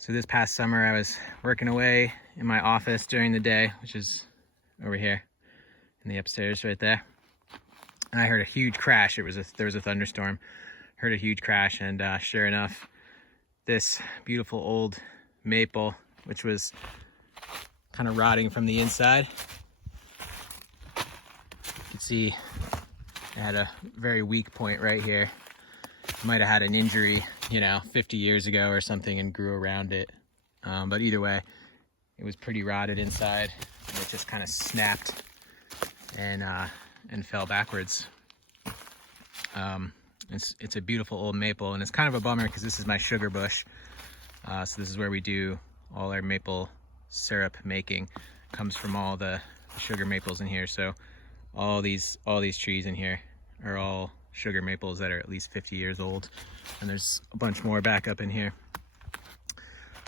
So this past summer I was working away in my office during the day, which is over here in the upstairs right there. And I heard a huge crash. There was a thunderstorm. Heard a huge crash, and sure enough, this beautiful old maple, which was kind of rotting from the inside. You can see it had a very weak point right here. It might have had an injury, 50 years ago or something and grew around it. But either way, it was pretty rotted inside. And it just kind of snapped and fell backwards. It's a beautiful old maple, and it's kind of a bummer because this is my sugar bush. So this is where we do all our maple syrup making. Comes from all the sugar maples in here. So all these trees in here are all sugar maples that are at least 50 years old, and there's a bunch more back up in here.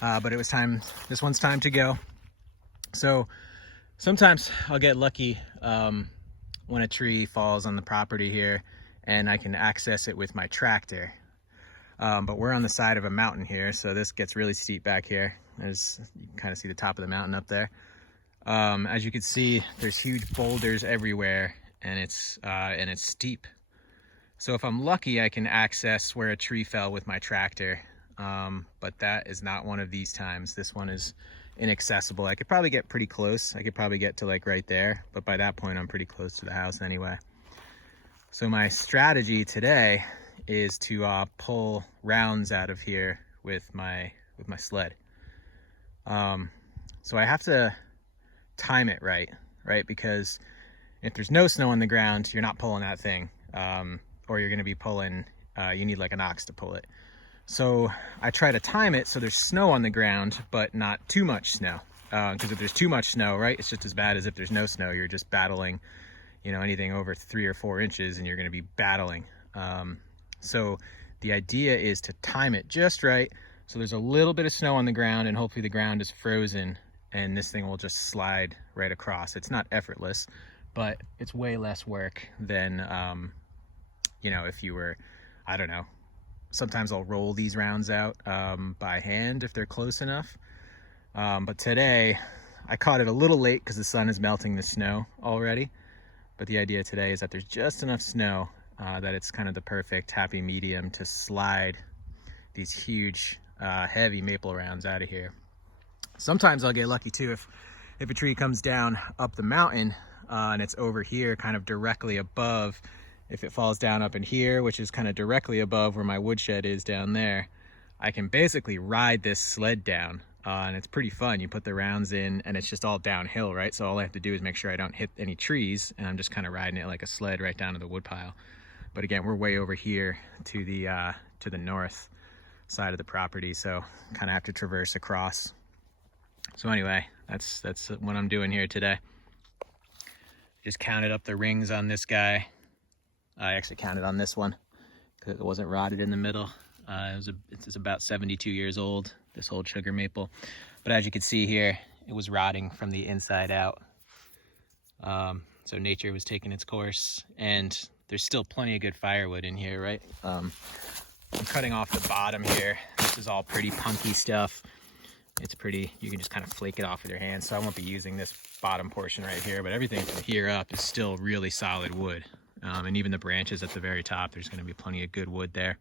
But it was time. This one's time to go. So sometimes I'll get lucky when a tree falls on the property here and I can access it with my tractor. But we're on the side of a mountain here, so this gets really steep back here. You can kind of see the top of the mountain up there. As you can see, there's huge boulders everywhere, and it's steep. So if I'm lucky, I can access where a tree fell with my tractor. But that is not one of these times. This one is inaccessible. I could probably get pretty close. I could probably get to like right there, but by that point I'm pretty close to the house anyway. So my strategy today is to pull rounds out of here with my sled. So I have to time it right? Because if there's no snow on the ground, you're not pulling that thing, or you're going to be pulling. You need like an ox to pull it. So I try to time it so there's snow on the ground, but not too much snow. Because if there's too much snow, right, it's just as bad as if there's no snow. You're just battling, anything over 3 or 4 inches, and you're going to be battling. So the idea is to time it just right, so there's a little bit of snow on the ground, and hopefully the ground is frozen, and this thing will just slide right across. It's not effortless, but it's way less work than, if you were, I don't know. Sometimes I'll roll these rounds out by hand if they're close enough. But today, I caught it a little late because the sun is melting the snow already. But the idea today is that there's just enough snow that it's kind of the perfect happy medium to slide these huge, heavy maple rounds out of here. Sometimes I'll get lucky too if a tree comes down up the mountain and it's over here kind of directly above. If it falls down up in here, which is kind of directly above where my woodshed is down there, I can basically ride this sled down, and it's pretty fun. You put the rounds in and it's just all downhill, right? So all I have to do is make sure I don't hit any trees, and I'm just kind of riding it like a sled right down to the woodpile. But again, we're way over here to the north side of the property, so kind of have to traverse across. So anyway, that's what I'm doing here today. Just counted up the rings on this guy. I actually counted on this one because it wasn't rotted in the middle. It's about 72 years old, this old sugar maple. But as you can see here, it was rotting from the inside out. So nature was taking its course, and there's still plenty of good firewood in here, right? I'm cutting off the bottom here. This is all pretty punky stuff. It's pretty, you can just kind of flake it off with your hands. So I won't be using this bottom portion right here, but everything from here up is still really solid wood. And even the branches at the very top, there's going to be plenty of good wood there.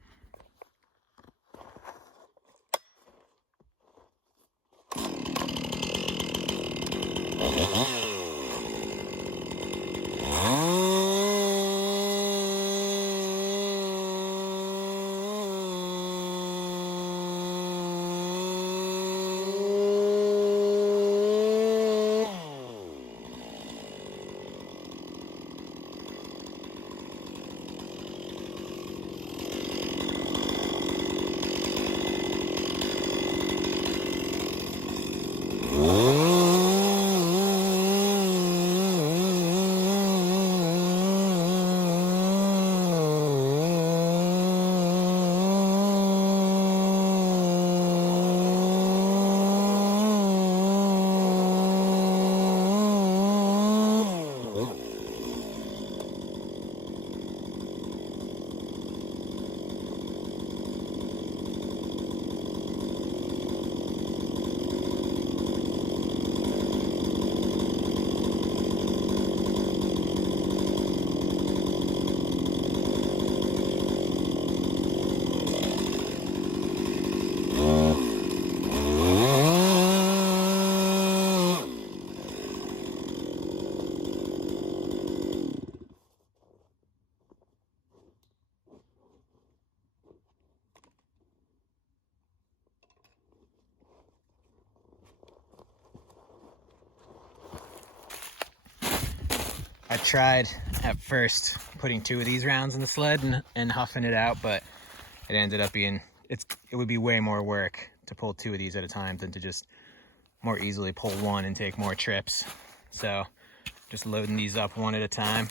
tried at first putting 2 of these rounds in the sled and huffing it out, but it ended up being, it would be way more work to pull 2 of these at a time than to just more easily pull 1 and take more trips. So just loading these up one at a time.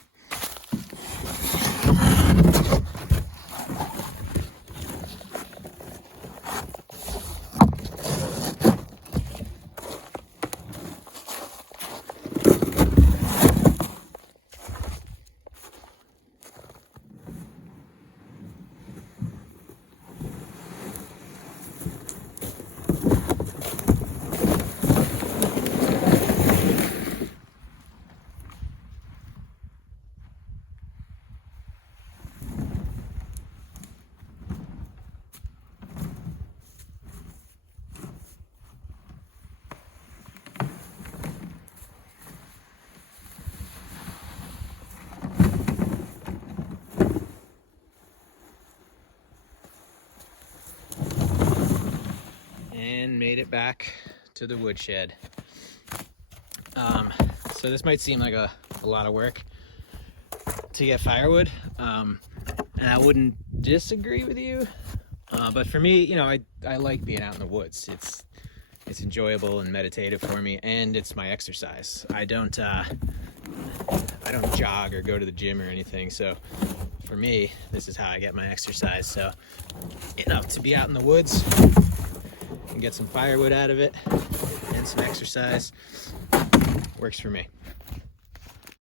And made it back to the woodshed. So this might seem like a lot of work to get firewood, and I wouldn't disagree with you, but for me, you know, I like being out in the woods. It's enjoyable and meditative for me, and it's my exercise. I don't jog or go to the gym or anything, so for me, this is how I get my exercise. So, you know, to be out in the woods and get some firewood out of it and some exercise works for me.